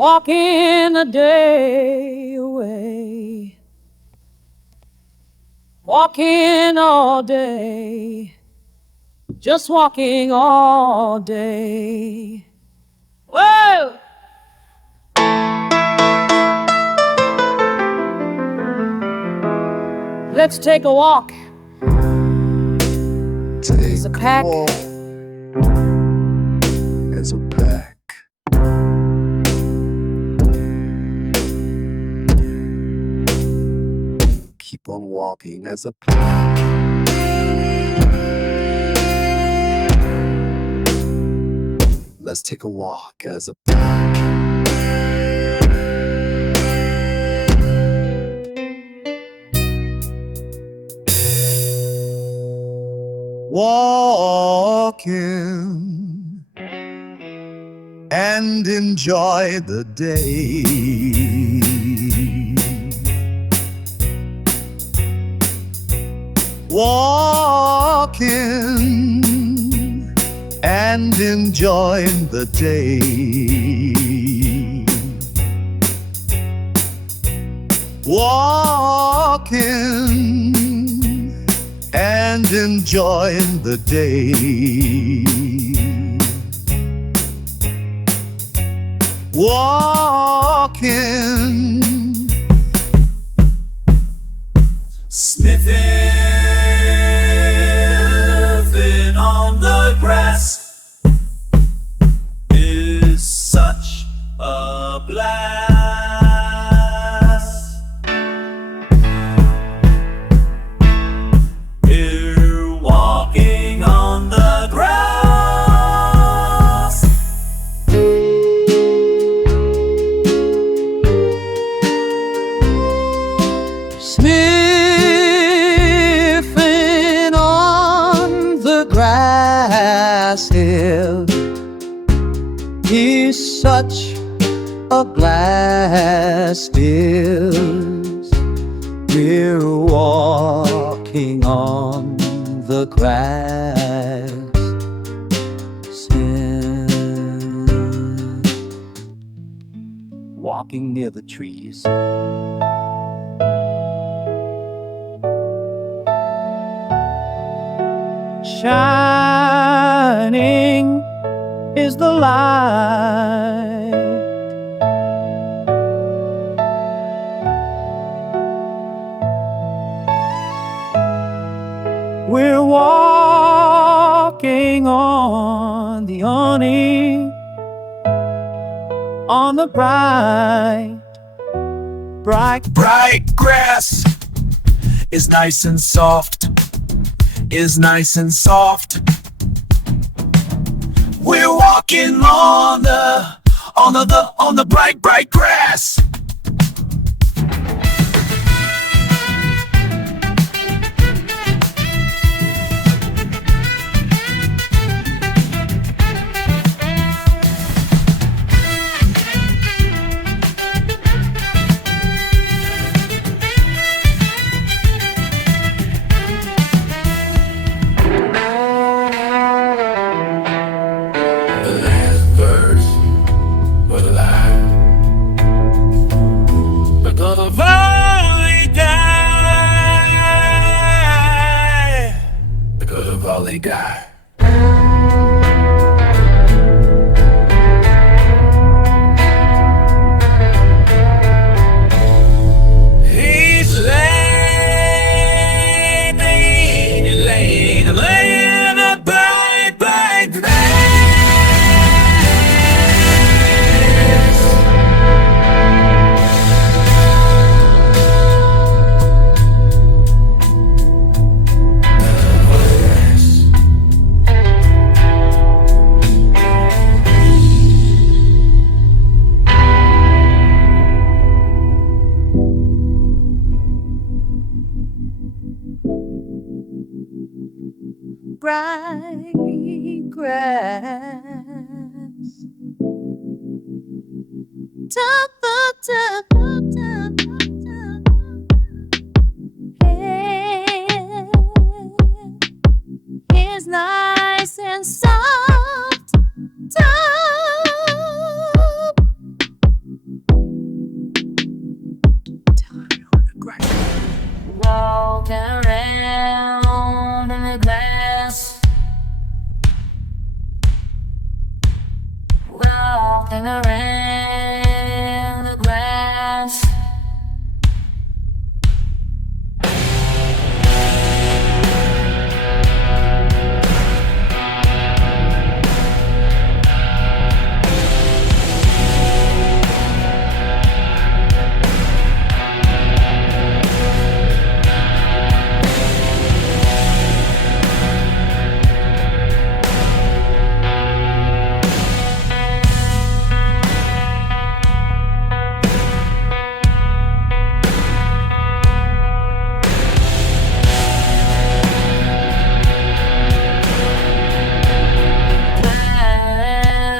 walking a day away, walking all day, just walking all day. Whoa! Let's take a walk. Take a pack. a walk as a pack. Keep on walking as a pack. Let's take a walk as a pack. Walking and enjoy the day. Walking and enjoying the day. Walking and enjoying the day. Walking, sniffing on the grass is such a blast. We're walking on the grass. Sniffing on the grass hill is such a glass stills. We're walking on the grass hill, walking near the trees. Shining is the light. We're walking on the awning, on the bright Grass is nice and soft, is nice and soft. We're walking on the bright grass. The last verse was a lie, because of all he died, because of all he died. He's laying a bright grass. Bright grass, top of top, hair is nice and soft, top walking around the grass.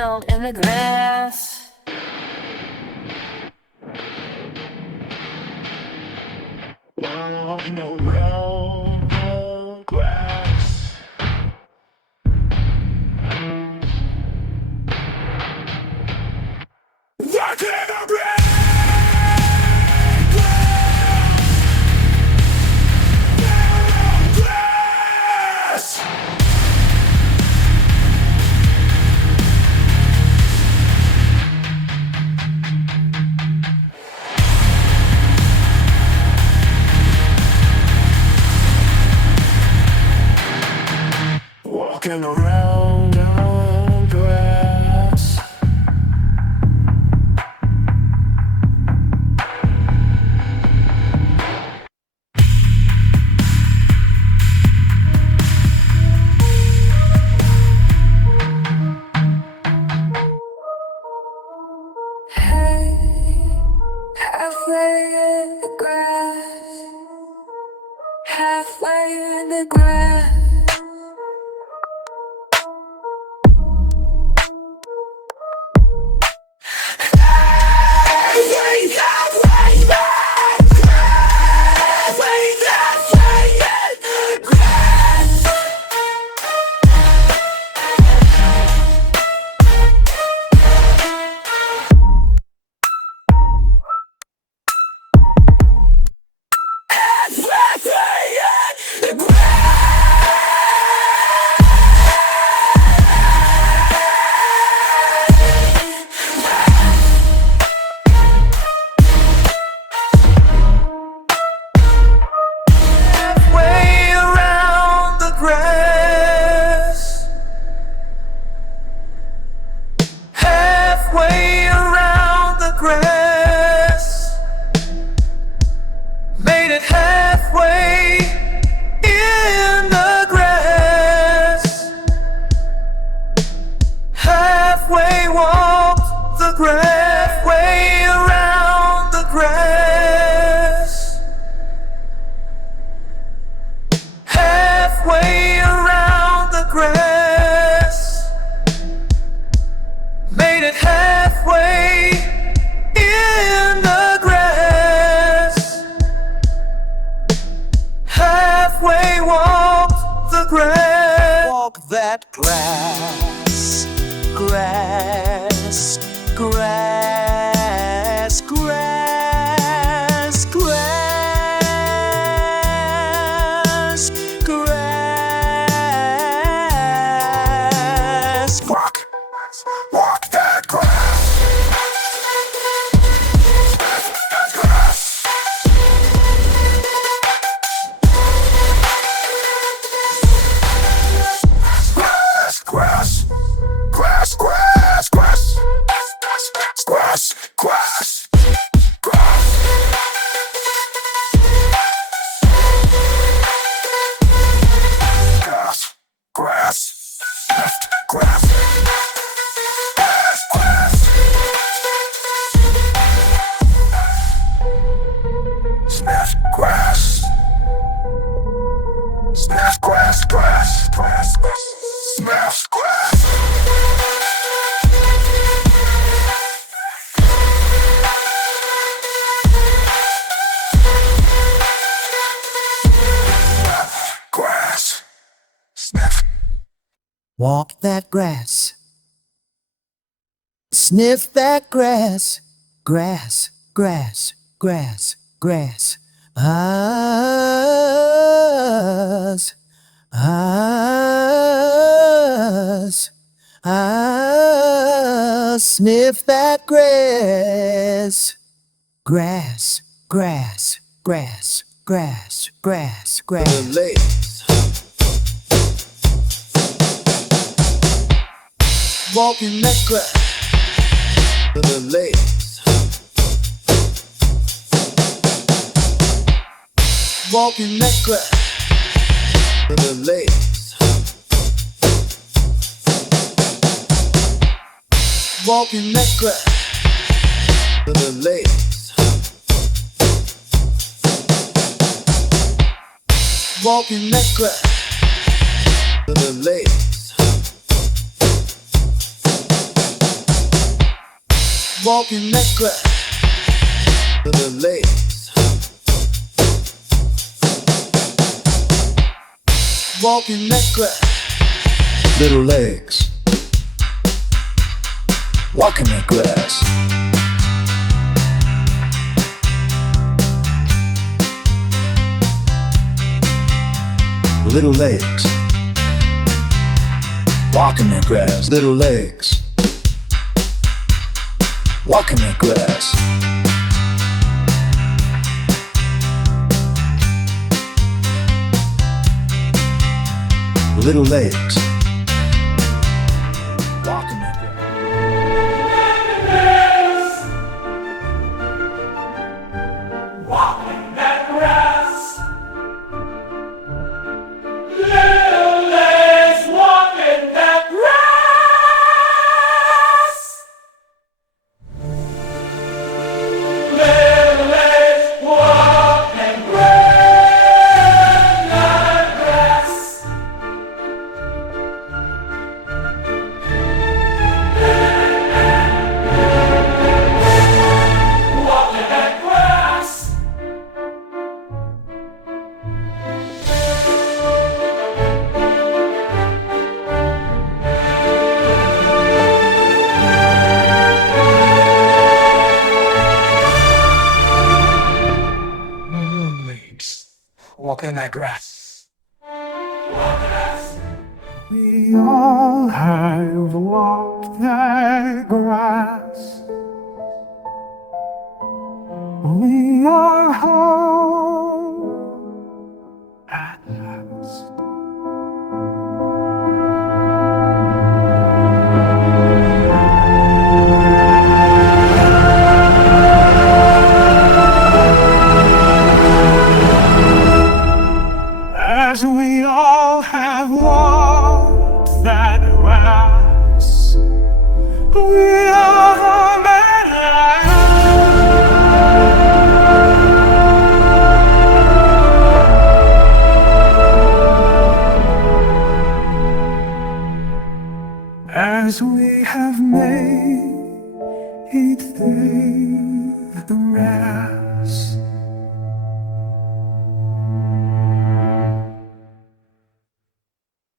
Out in the grass. Walking around the grass. Walking around the grass. Walking around the grass. Hey, halfway in the grass. Halfway in the grass. Halfway around the grass. Halfway around the grass. Made it halfway in the grass. Halfway walked the grass. Halfway around the grass. Halfway around the grass. Made it halfway in the grass. Halfway walked the grass. Walk that grass. Grass. Grass. Grass. Grass. Grass. Walk that grass. That's grass. Grass. Grass. Grass. Grass. Grass. Grass. Grass. Grass. Grass. Grass. Grass. Smash grass. Smash grass, grass, grass, grass. Smash grass. Grass. Smash. Walk that grass. Sniff that grass. Grass, grass, grass, grass. Us, us, Ah, sniff that grass. Grass, grass, grass, grass, grass, grass. Legs. Walking that grass. The legs. Walking that grass. The legs. Walking that grass. The legs. Walking that grass. The legs. Walking that grass. The legs. Walking that grass. Little legs. Walking that grass. Little legs. Walking that grass. Little legs. Walking that grass. Little legs. Walking that grass. Walking that grass. Little legs walking that grass. Little legs walking that grass. Walking that grass. Legs walking that grass. We all have walked that grass. We are home at last. As we all have walked that grass, we are home at last.